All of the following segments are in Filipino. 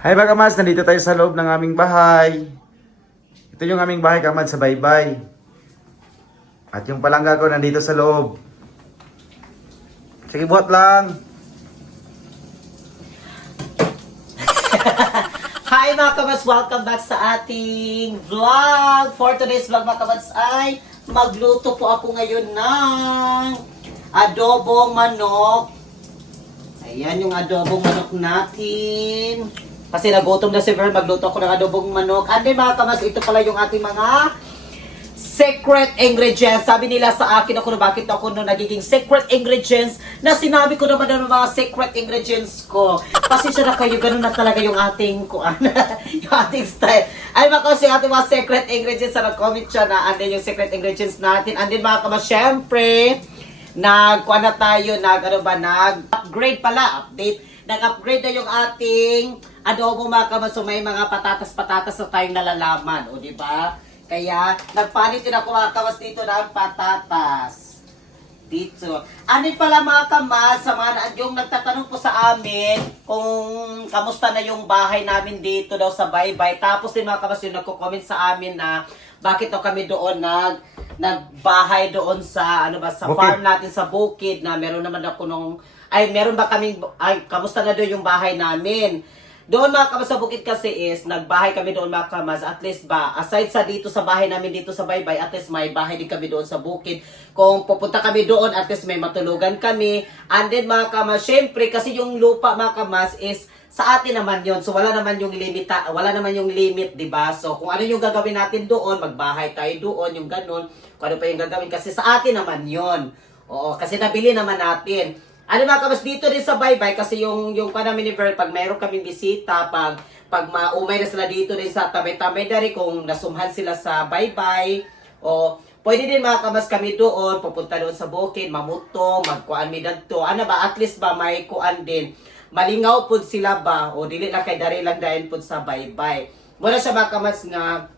Hi mga kamads, nandito tayo sa loob ng aming bahay. Ito yung aming bahay kamads sa baybay. At yung palangga ko nandito sa loob. Sige, buhat lang. Hi mga kabats! Welcome back sa ating vlog! For today's vlog mga kabats ay magluto po ako ngayon ng adobong manok. Ayan yung adobong manok natin. Kasi nagutom na si Vern, magluto ako ng adobong manok. And then mga kabats, ito pala yung ating mga secret ingredients. Sabi nila sa akin ako na bakit ako no nagiging secret ingredients na sinabi ko naman ng mga secret ingredients ko. Pasensya na kayo, ganun na talaga yung ating yung ating style. Ay mga kasi ating mga secret ingredients na nag-comment siya na and then yung secret ingredients natin. And then mga kabas, syempre, nag-kuha na tayo, nag-upgrade pala, update. Nag-upgrade na yung ating adobo mga kabas. So may mga patatas-patatas na tayong nalalaman. O diba? Kaya, nagpalit din ako mga kamas dito ng patatas. Dito. Anin pala mga kamas, sa mga yung nagtatanong po sa amin kung kamusta na yung bahay namin dito daw sa baybay. Tapos din mga kamas yung nagko-comment sa amin na bakit daw kami doon nagbahay doon sa sa Bukid. farm natin sa bukid na meron naman ako meron ba kaming kamusta na doon yung bahay namin. Doon mga kamas sa bukid kasi is, nagbahay kami doon mga kamas, at least ba, aside sa dito sa bahay namin dito sa baybay, at least may bahay din kami doon sa bukid. Kung pupunta kami doon, at least may matulugan kami. And then mga kamas, syempre, kasi yung lupa mga kamas is, sa atin naman yon. So wala naman yung limit, di ba? So kung ano yung gagawin natin doon, magbahay tayo doon, yung ganun. Kung ano pa yung gagawin, kasi sa atin naman yon. Oo, kasi nabili naman natin. Ano mga kabas, dito rin sa baybay, kasi yung namin ni Vern, pag mayroon kaming bisita, pag maumay na sila dito rin sa tabay-tabay dari, kung nasumhan sila sa baybay, o pwede din mga kabas kami doon, pupunta doon sa bukid, mamuto, magkuan mi dadto. Ano ba, at least ba may kuan din, malingaw pud sila ba, o dili na kay dari lang dayon pud sa baybay. Muna siya mga kabas nga,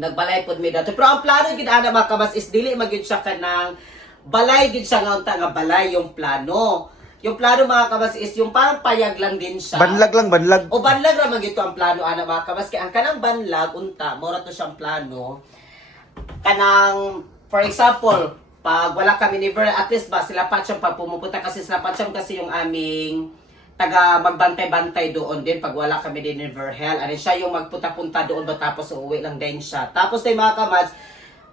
nagbalay pud mi dadto. Pero ang plano gid ana mga kabas is dili magyud siya kanang balay gid siya nga balay yung plano. Yung plano mga kabas is yung parang payag lang din siya. Banlag lang, banlag. O banlag naman ito ang plano ana mga kabas. Kaya ang kanang banlag unta, mura to siyang plano. Kanang for example, pag wala kami ni Vern, at least ba sila pa siyang pag pumupunta kasi sila pa siyang kasi yung aming taga magbantay-bantay doon din pag wala kami din ni Verhel. Ano siya yung magpunta-punta doon ba tapos uuwi lang din siya. Tapos din mga kabas,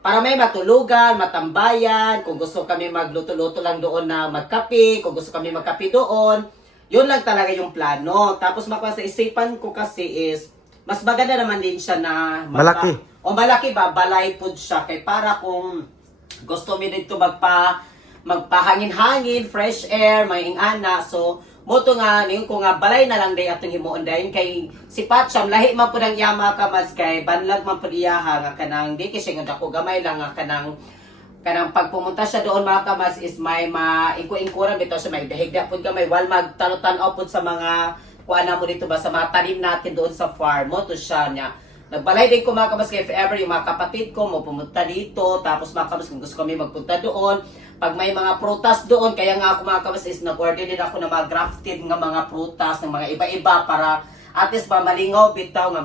para may matulugan, matambayan, kung gusto kami magluto-luto lang doon na magkape, kung gusto kami magkape doon, yun lang talaga yung plano. Tapos sa isipan ko kasi is, mas maganda naman din siya na Malaki. O malaki ba, balay po siya. Kaya para kung gusto mo dito magpahangin-hangin, fresh air, may ingana, so moto nga, yung ko nga, balay na lang day atong himuon dayon kay si Patsyam, lahi man po ng yama ka mas kay, banlag man po iyaha nga kanang, di kasi nga dako gamay lang nga kanang pag pumunta siya doon mga kamas is may maingko-ingkuran dito siya, may dahigda po gamay, wal magtanaw po sa mga, kuana mo dito ba, sa mga tanim natin doon sa farm, moto siya niya. Nagbalay din ko mga kamas kay if ever yung mga kapatid ko mo pumunta dito, tapos mga kamas kung gusto kami magpunta doon, pag may mga prutas doon, kaya nga ako mga kabas is nag-order din ako ng mga grafted nga mga prutas, ng mga iba-iba para at least pa malingaw bitaw nga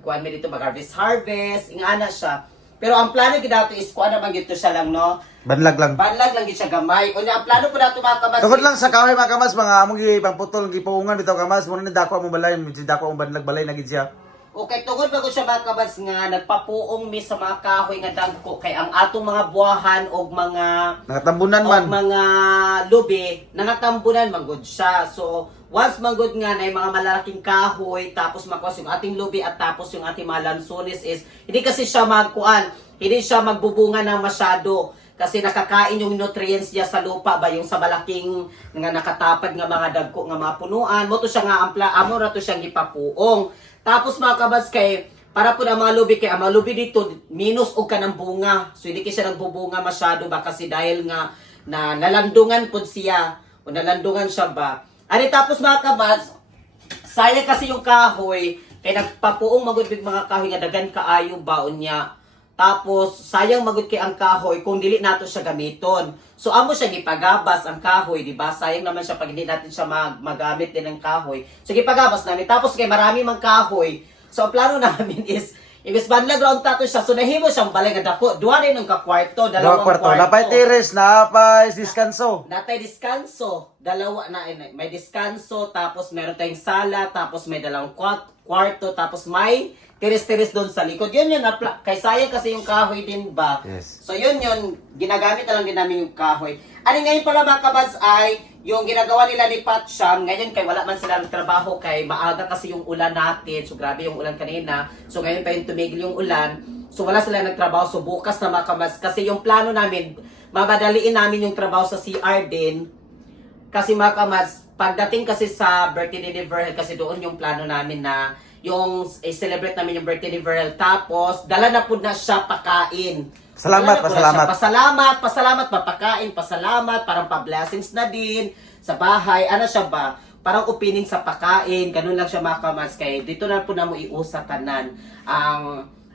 kuan mi dito mag-harvest, ingana siya. Pero ang plano gid dato is kuan naman gito siya lang no. Banlag lang. Banlag lang gid siya gamay. Unya ang plano po dato mga kabas. Tungkol lang sa kahoy mga kamas, mga among pangputol, gipaungan bitaw kamas, muna ni dako among balay, dako among banlag balay na gid siya. Okay, tungod ba ko siya mga kabas nga nagpapuong mi sa mga kahoy nga dagko kay ang atong mga buwahan o mga Nakatambunan man. mga lubi nangatambunan magud siya. So once magud nga na mga malalaking kahoy tapos makwas yung ating lubi at tapos yung ating mga lansones is hindi kasi siya hindi siya magbubunga ng masyado kasi nakakain yung nutrients niya sa lupa ba yung sa malaking nga nakatapad nga mga dagko nga mga punuan mo to siya nga amo ra to siyang gipapuong. Tapos mga kabas kay, para po na mga lubi kay, ang mga lubi dito, minus o ka ng bunga. So hindi siya nagbubunga masyado ba kasi dahil nga na nalandungan po siya, o nalandungan siya ba. Ari tapos mga kabas, saya kasi yung kahoy, kay nagpapuong magudbig mga kahoy nga dagan kaayo baon niya. Tapos, sayang magud kay ang kahoy kung dili nato siya gamiton. So, amo siya gipagabas ang kahoy, di ba? Sayang naman siya pag hindi natin siya magamit din ng kahoy. So, gipagabas namin. Tapos, kay marami mang kahoy. So, ang plano namin is, ibis banlag round tato siya. So, nahimo siyang balay nga dako. Duha rin ng kakwarto, dalawang kwarto. Napay tiris, napay diskanso. Natay diskanso. Dalawa na, may diskanso, tapos meron tayong sala, tapos may dalawang kwarto, tapos may tiris-tiris doon sa likod. Yun, kay sayang kasi yung kahoy din ba? Yes. So yun, ginagamit na lang din namin yung kahoy. Ano ngayon pala mga kabats ay, yung ginagawa nila ni Patsyam, ngayon kay wala man sila ng trabaho, kay maaga kasi yung ulan natin, so grabe yung ulan kanina, so ngayon pa yung tumigil yung ulan, so wala sila nagtrabaho, so bukas na mga kabats, kasi yung plano namin, mamadaliin namin yung trabaho sa CR din, kasi mga kabats, pagdating kasi sa birthday ni Verhel, kasi doon yung plano namin na, yung celebrate namin yung birthday ni Verhel, tapos dala na po na siya pakain. Salamat, Pasalamat, papakain, pasalamat, parang pa-blessings na din sa bahay. Ano siya ba? Parang opening sa pakain, ganun lang siya mga kamats. Kaya dito na po na mo iusatanan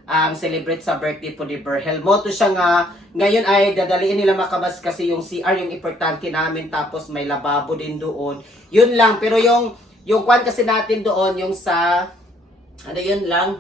ang celebrate sa birthday po ni Verhel. Moto siya nga, ngayon ay dadaliin nila mga kamats kasi yung CR yung importante namin, tapos may lababo din doon. Yun lang, pero yung kwan kasi natin doon, yung sa ano yun lang,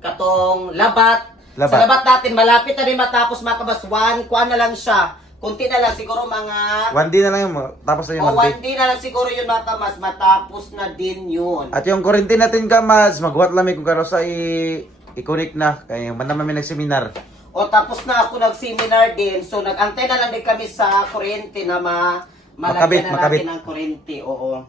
katong labat. Sa labat natin, malapit na rin matapos mga kabas. Kuan na lang siya. Kunti na lang siguro mga... 1 day na lang yun, tapos na yung 1 day na lang siguro yun mga kabas. Matapos na din yun. At yung kurinti natin kamads, magwat lang kung karo sa i-connect na. Kaya man naman may nag-seminar. O tapos na ako nag-seminar din. So nag-antay na lang din kami sa kuryente na malagyan na natin ang kuryente. Oo.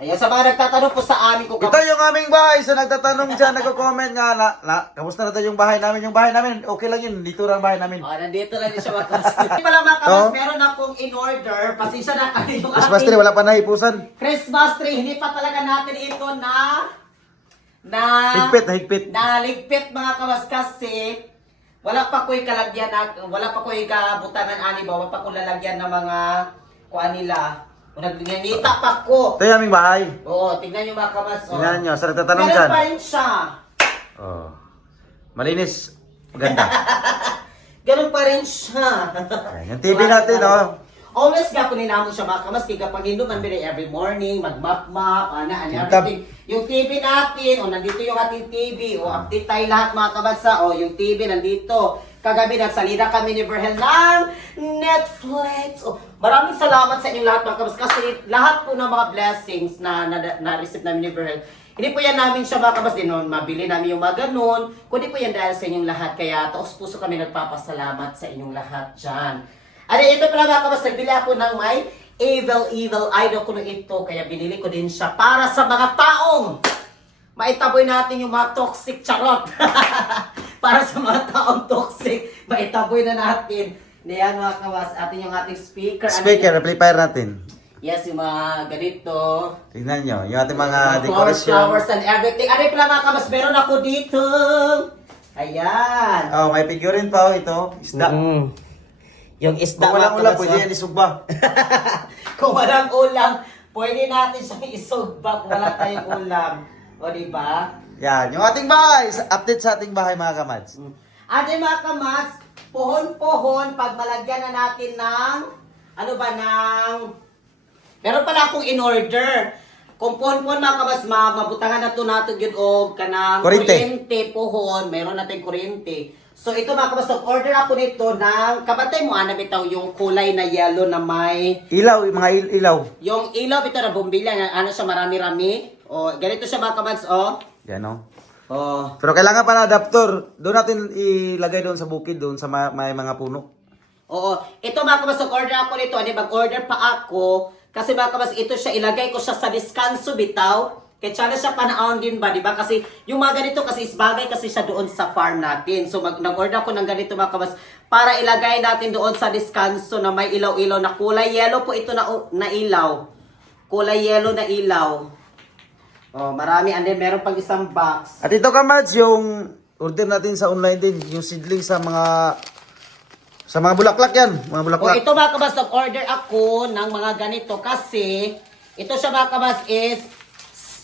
Ayan, sa mga nagtatanong po sa amin kung... Ito yung aming bahay. So nagtatanong dyan, nagko-comment nga kamusta na tayo yung bahay namin? Yung bahay namin, okay lang yun. Dito lang bahay namin. Nandito lang din siya magkasi. Hindi pala mga kabas, meron akong in-order. Pasensya na kayo yung Christmas tree, wala pa nahipusan. Christmas tree, hindi pa talaga natin ito Higpit. Naligpit mga kabas kasi wala pa ko'y kalagyan, wala pa ko'y kabutangan ani ba, wala pa ko'y lalagyan ng mga kuan nila. Nagngita pa ko. Ito yung aming bahay. Oo, tignan nyo mga kabas. Tignan nyo, sa nagtatanong meron dyan. pa rin siya. Oh. Malinis. Ganda. Ganun pa rin siya. Ayan, yung TV natin, oh. Always gapunin namin siya mga kamas, kaya kapag hinduman bili every morning, mag-map-map, everything. Yung TV natin, nandito yung ating TV, update tayo lahat mga kabansa, yung TV nandito. Kagabi nagsalida kami ni Verhel ng Netflix. Maraming salamat sa inyong lahat mga kabas, kasi lahat po ng mga blessings na na-receive namin ni Verhel, hindi po yan namin siya mga kabas din, mabili namin yung mga ganun, kundi po yan dahil sa inyong lahat, kaya taos puso kami nagpapasalamat sa inyong lahat dyan. Ito pala mga kabas, nagbili ako ng may evil idol ko na ito, kaya binili ko din siya para sa mga taong maitaboy natin yung mga toxic charot. Para sa mga taong toxic, maitaboy na natin. Yan mga kabas, atin yung ating speaker. Speaker, amplifier natin. Yes, yung mga ganito. Tingnan nyo, yung ating mga decoration. Flowers and everything. Pala mga kabas, meron ako dito. Ayan. Oh, may figurine pa ito, isda. Yung isda Kung walang mga ulam, kabas, pwede yan isugba. Kung walang ulam, pwede natin siyang isugba kung wala tayong ulam. O, diba? Yan, yung ating bahay. Update sa ating bahay mga kamads. Ating mga kamats, pohon-pohon, pag malagyan na natin ng, meron pala akong in-order. Kung pohon-pohon mga kamats, mabutangan na ito natin yun o kanang kuryente, pohon, meron natin kuryente. So ito mga kabas, order ako nito ng, kabatay mo, bitaw yung kulay na yellow na may... Ilaw, yung mga ilaw. Yung ilaw, ito na bumbilya, siya marami-rami. Ganito siya mga kabas, Yan o. Oh. Pero kailangan pa na adapter. Doon natin ilagay doon sa bukid, doon sa may mga puno. Oo. Ito mga kabas, order ako nito, mag-order pa ako. Kasi mga kabas, ito siya, ilagay ko siya sa diskanso bitaw. Kaya tsaka siya panahon din ba, di ba? Kasi yung mga ganito kasi isbagay kasi siya doon sa farm natin. So nag-order ako ng ganito mga kabas para ilagay natin doon sa diskanso na may ilaw-ilaw na kulay yellow po ito na ilaw. Kulay yellow na ilaw. Marami. And then meron pang isang box. At ito kamads, yung order natin sa online din. Yung seedling sa mga bulaklak yan. Mga bulaklak. Ito mga kabas, nag-order ako ng mga ganito kasi ito siya mga kabas is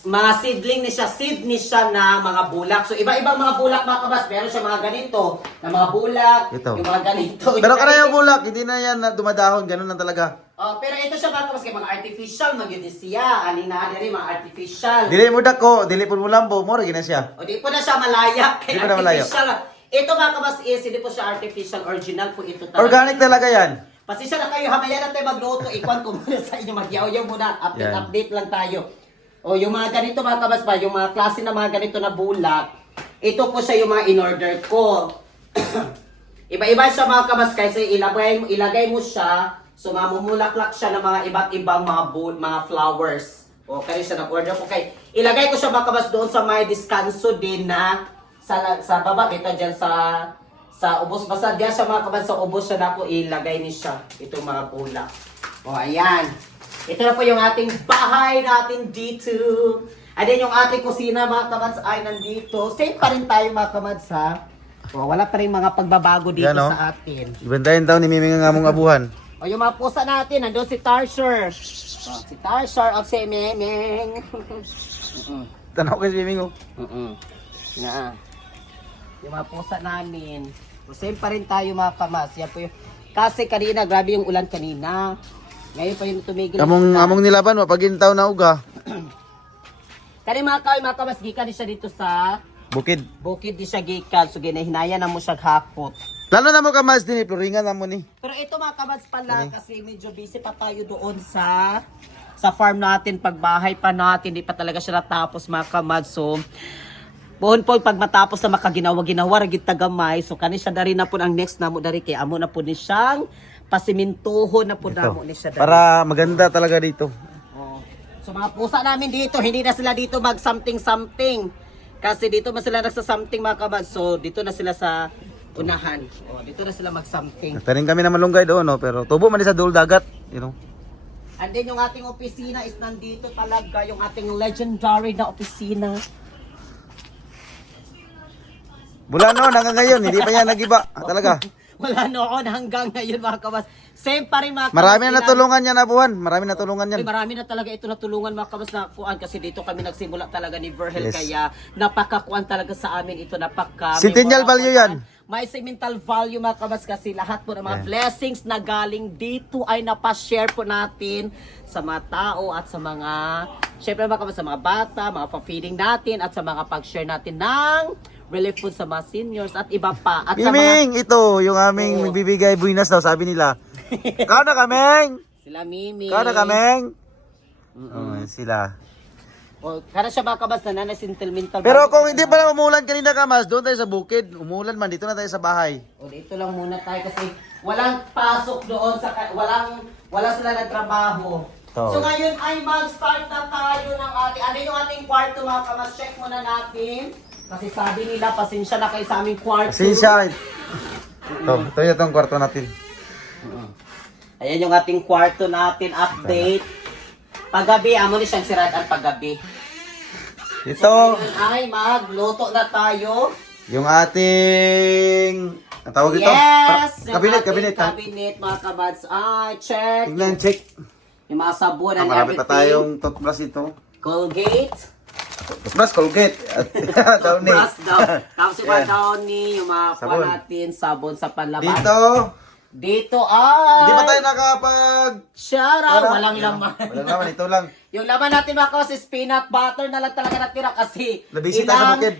mga seedling ni siya, seed ni siya na mga bulak. So iba-ibang mga bulak mga kabas. Meron siya mga ganito, na mga bulak, Ito. yung mga ganito. Pero karayang bulak, hindi na yan na dumadahon, ganun lang talaga. Oh, pero ito siya mga kabas, kay mga artificial, magyudi siya. Alina rin mga artificial. Dili mo dako, dili po mo lambo, mo gina siya. O di po na siya malayak, kay Di po na malayak. artificial. Ito mga kabas is, hindi po siya artificial, original po ito talaga. Organic talaga yan. Pasensya na kayo, hamaya na tayo magluto. Ikuan ko muna sa inyo, magyaw-yaw muna. Update lang tayo. O yung mga ganito mga kabas pa, yung mga klase na mga ganito na bulak, ito po siya yung mga in-order ko. Iba-iba siya mga kabas kasi ilagay mo siya, so mamumulaklak siya ng mga iba't ibang mga flowers. O kaya siya nag-order ko kay ilagay ko siya mga kabas doon sa may diskanso din na sa baba, kita dyan sa ubos. Basta diyan siya mga kabas, sa ubos siya na po ilagay ni siya, itong mga bulak. O ayan. Ito na po yung ating bahay natin dito. And then yung ating kusina mga kamads ay nandito. Same pa rin tayo mga kamads ha. O, wala pa rin mga pagbabago dito Yan, oh. sa atin. Ibantayin daw ni Miming ang among abuhan. O yung mga pusa natin, nandun si Tarsher. O, si Tarsher o si Memeng. Tanaw kay si Miming oh. Nga. Yung mga pusa namin. O, same pa rin tayo mga kamads. Yan po yung... Kasi kanina, grabe yung ulan kanina. Ngayon pa yung tumigil. Among nilaban, mapagintaw na uga. Kani mga kamas, gikan di siya dito sa Bukid. bukid di siya gikan. So ginahinaya na mo siya hapot. Plano na mo ka mas din, floringan na mo ni. Pero ito mga kamas pala, kasi medyo busy pa tayo doon sa farm natin, pagbahay pa natin, di pa talaga siya natapos mga kamas. So, buhon po pag matapos na makaginawa-ginawa, ragit tagamay. So kani siya dari na po ang next na mo dari, kaya amo na po ni siyang pasimintuho na po na mo ni siya dari. Para maganda talaga dito. Oh. So mga pusa namin dito, hindi na sila dito mag something. Kasi dito man sila nagsa-something mga kabad. So dito na sila sa unahan. Oh, dito na sila mag-something. Taring kami na malunggay doon, no? Pero tubo man di sa dul dagat, you know. And then yung ating opisina is nandito talaga, yung ating legendary na opisina. Bulano, hanggang ngayon, hindi pa yan nagiba. Talaga. Wala noon hanggang ngayon mga kabas. Same pa rin mga kabas. Marami na natulungan yan, abuhan. Marami na natulungan yan. Ay, marami na talaga ito natulungan mga kabas na kuan kasi dito kami nagsimula talaga ni Verhel. Yes. Kaya napakakuan talaga sa amin ito, napaka Centennial value yan. May sentimental value mga kabas kasi lahat po ng mga blessings na galing dito ay napashare po natin sa mga tao at sa mga, syempre mga kabas, sa mga bata, mga pa-feeding natin at sa mga pag-share natin ng relief food sa mga seniors at iba pa. At sa mga, Miming, ito, yung aming Oo. magbibigay buinas daw, sabi nila. Kau na kameng! sila Mimi. Kau na kameng! Oh, sila. O, kaya siya mga kabas na sentimental Pero value. kung hindi pala umulan kanina kamas, doon tayo sa bukid. Umulan man, dito na tayo sa bahay. O, dito lang muna tayo kasi walang pasok doon sa wala sila nagtrabaho. Oo. So ngayon ay mag-start na tayo ng ano yung ating kwarto mga kamas, check muna natin. Kasi sabi nila, pasensya na kayo sa aming kwarto. Sinsya. Ito yung kwarto natin. Ayan yung ating kwarto natin, update. Paggabi, amo ni siyang siraan paggabi. Ito, Ngayon ay magluto na tayo. yung ating... Ang tawag ito? Yes! yung Kabinet, ating kabinet. Ha? Cabinet, mga kabads. Ay, check. Tingnan, check. Yung mga sabon and Marami everything. pa tayong toothbrush ito. Colgate. Toothbrush, Colgate. Downy. Plus daw. Tapos yung mga Yeah. Downy, yung mga Sabon. kuha natin, sabon sa panlaban. Dito, Dito ay... hindi pa tayo nakapag... Shout out! Walang Yan. laman. Walang laman, ito lang. Yung laman natin mga kawas is peanut butter na lang talaga natira kasi Nabisi tayo sa bukid.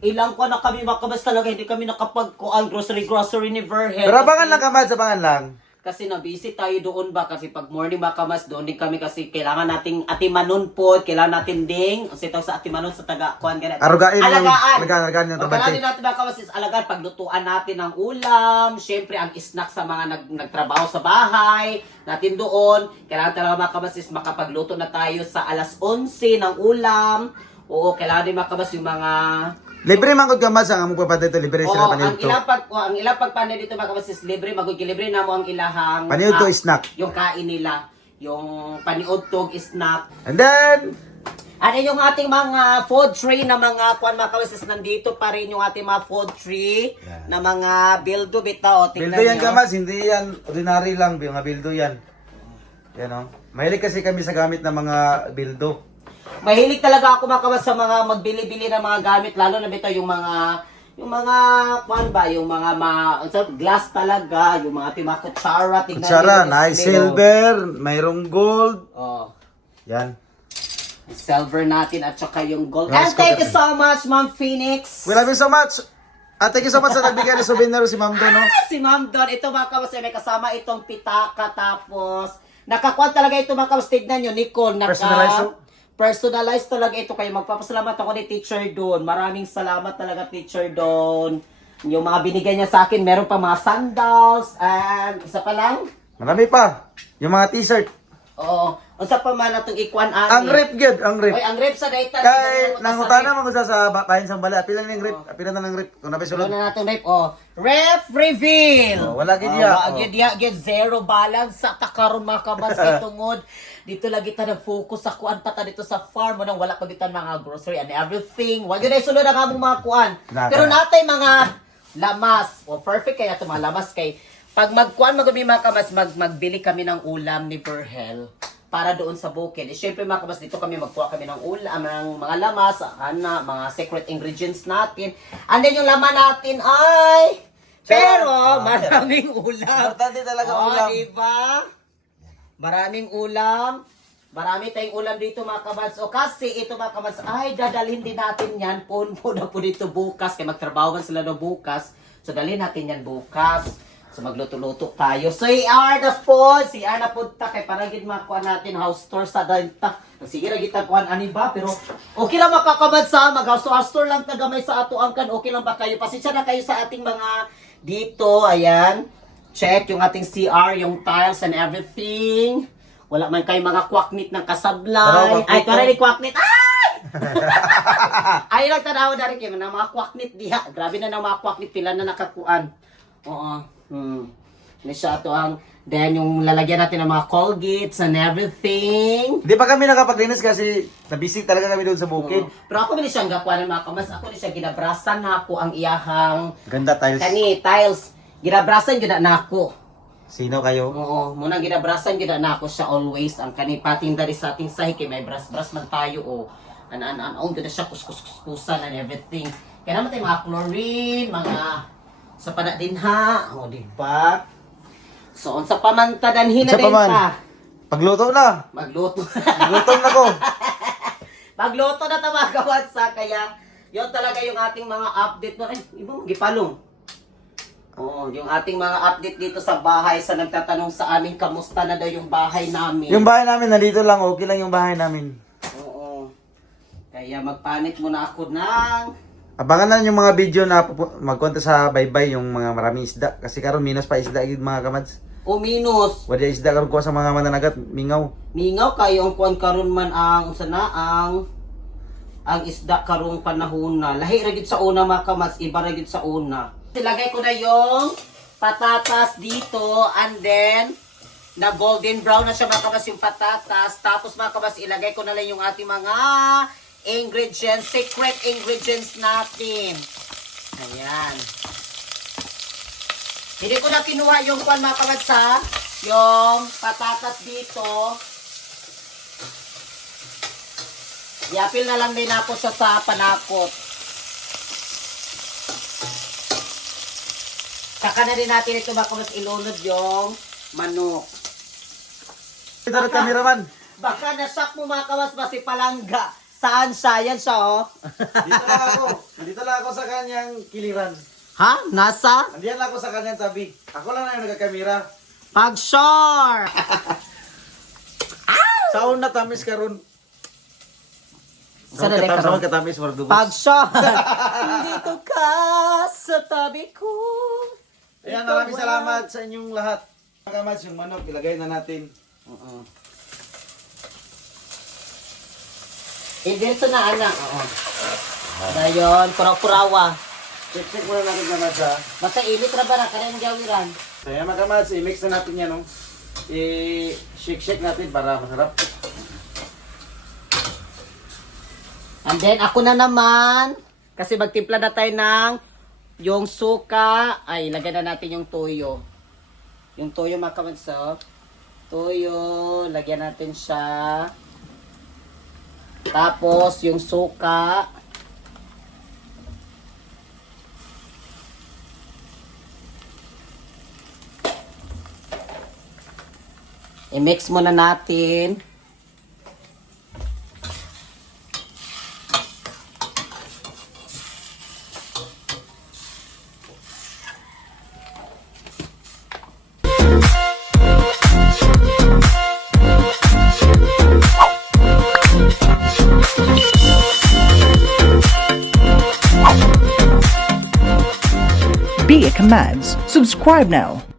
ilang ko na kami mga kawas talaga, hindi kami nakapagkuhan grocery ni Verhel. Pero abangan kasi- lang kamad, abangan lang. Kasi na-busy tayo doon ba? Kasi pag morning ba kamas, doon din kami kasi kailangan nating atimanon po. Kailangan natin ding, kasi tawag sa atimanon sa taga-kuhan ganit. Alagaan. Alagaan. Alagaan yung O, tabante. kailangan din natin ba kamas is alagaan. Paglutuan natin ng ulam. Syempre, ang snack sa mga nagtrabaho sa bahay. Natin doon. Kailangan talaga mga kamas is makapagluto na tayo sa alas 11 ng ulam. Oo, kailangan din mga kamas yung mga... Libre man kung kamad sa among papatay ito. Libre sila Oo, panito. ang ilang pagpanay dito mga kabasis, libre, magigilibre na mo ang ilahang... Paniod to snack. Yung kain nila. Yung paniudtog snack. And then, Ano yung ating mga food tray na mga kuan mga kabasis, nandito pa rin yung ating mga food tray na mga bildo bitaw. bildo yan kamad. Hindi yan ordinary lang. Mga bildo yan. Yan o. Mahilig kasi kami sa gamit ng mga bildo. Mahilig talaga ako mga kamas sa mga magbili-bili ng mga gamit, lalo na bito yung mga kuan ba, yung mga glass talaga, yung mga kutsara, tingnan Kutsara, niyo, nice display, oh. silver, mayroong gold. Oh. Yan. Yung silver natin at saka yung gold. Nice And thank you coconut. so much, Ma'am Phoenix. We love you so much. Thank you so much sa nagbigay ng souvenir si Ma'am Don, no? Si Ma'am Don, ito mga kamas, may kasama itong pitaka, tapos nakakuan talaga ito mga kamas, tignan nyo, Nicole, Personalized to? personalized talaga ito kayo. Magpapasalamat ako ni Teacher Don. Maraming salamat talaga, Teacher Don. Yung mga binigay niya sa akin, meron pa mga sandals, and isa pa lang, Marami pa. Yung mga t-shirt. oo, unsa pa man atong ikuan ani. Ang rip, good. Ang rip. Oy, ang rip sa data. Kay nangutana man ko sa bakayan sa bala. Pila ng rip? Pila na ng rip? Kung nabisulod. Ano na natin rep? Oh, ref reveal. Oh, wala gid ya. Wala gid ya, gid zero balance sa takaron mga kabas kay tungod. Dito lagi ta nag-focus sa kuan pa ta dito sa farm mo nang wala pa gitan mga grocery and everything. Wa gyud ay sulod ang among mga kuan. Pero natay mga lamas. Oh, perfect kaya to mga lamas kay pag magkuan magumi mga kabas magbili kami ng ulam ni Berhel para doon sa bukid. Eh, syempre mga kabas, dito kami magkuha kami ng ulam, ng mga lamas, mga secret ingredients natin. And then yung laman natin ay... Pero, maraming ulam. Importante talaga Oh, ulam. diba? Maraming ulam. Marami tayong ulam dito mga kabads. O kasi ito mga kabads, ay dadalhin din natin yan. Punpo na po dito bukas. Kaya magtrabaho man sila no bukas. So dalhin natin yan bukas. So magluto-luto tayo. So i-ar na po. Si Ana po ta. Kaya parang gid makuha natin house tour sa danta. Sige na kita kuhan ani ba. Pero okay lang makakabads sa mag-house tour lang tagamay sa ato angkan. Okay lang ba kayo? Pasensya na kayo sa ating mga dito. Ayan. Check yung ating CR, yung tiles and everything. Wala man kayo mga kwaknit ng kasablay. Ay, kaya ni kwaknit. Ay! Ay, nagtanaw na rin kayo ng mga kwaknit diha. Grabe na ng mga kwaknit. Pila na nakakuan. Oo. May siya ito ang... Then, yung lalagyan natin ng mga Colgates and everything. Hindi pa kami nakapaglinis kasi nabisi talaga kami doon sa bukid. Pero ako din siyang gakuan ng mga kamas. Ako din siya ginabrasan na ako ang iyahang... Ganda tiles. Kani, tiles. Ginabrasan gina na ako. Sino kayo? Oo, muna ginabrasan gina na ako siya always. Ang kanipating dari sa ating sahi kay may bras-bras man tayo o an gina siya kuskusan and everything. Kaya naman tayo mga chlorine, mga sa pana din ha. O, diba? So, unsa pa man tadanhin na Unsa pa din man? ta. Pagluto na. Magluto. Gutom na ko. Magluto na ta mga kawatsa. Kaya, yun talaga yung ating mga update. Ay, ibang gipalong. Oo, yung ating mga update dito sa bahay sa nagtatanong sa amin, kamusta na daw yung bahay namin. Yung bahay namin nandito lang. Okay lang yung bahay namin. Oo. Kaya magpanit muna ako ng... Abangan na yung mga video na magkwenta sa baybay yung mga maraming isda. Kasi karon minus pa isda yung mga kamads. O minus. Wala isda karon ko sa mga mananagat. Mingaw. Mingaw kayo ang kuan karon man ang sana ang isda karong panahon na. Lahi ra gid sa una mga kamats, iba ra gid sa una. Ilagay ko na yung patatas dito and then na golden brown na siya mga kamats yung patatas. Tapos mga kamats ilagay ko na lang yung ating mga ingredients, secret ingredients natin. Ayan. Hindi ko na kinuha yung kuan mga kamats ha. Yung patatas dito. I-apil na lang din ako siya sa panakot. Saka na rin natin ito baka mas ilunod yung manok. Ito na cameraman. Baka nasak mo mga kawas ba si Palangga. Saan siya? Yan siya oh. Dito lang ako. Dito lang ako sa kanyang kiliran. Ha? Nasa? Andiyan lang ako sa kanyang tabi. Ako lang na yung nagkakamera. Pag-shore! Saon na tamis karon. Sana na Saon katamis wardubos. Pag-shore! Dito ka sa tabi ko. Ayan, maraming salamat sa inyong lahat. Mga kamads, yung manok, ilagay na natin. Dito na anak. Dayon, pura-purawa. Check muna natin kamads ha. Basta init ra ba na kanang gawiran? So ayan mga kamads, i-mix na natin yan. No? I-shake natin para masarap. And then, ako na naman, kasi magtimpla na tayo ng yung suka, ay, lagay na natin yung toyo. Yung toyo mga kamanso. Toyo, lagyan natin siya. Tapos yung suka. I-mix muna natin. Be a Commands. Subscribe now.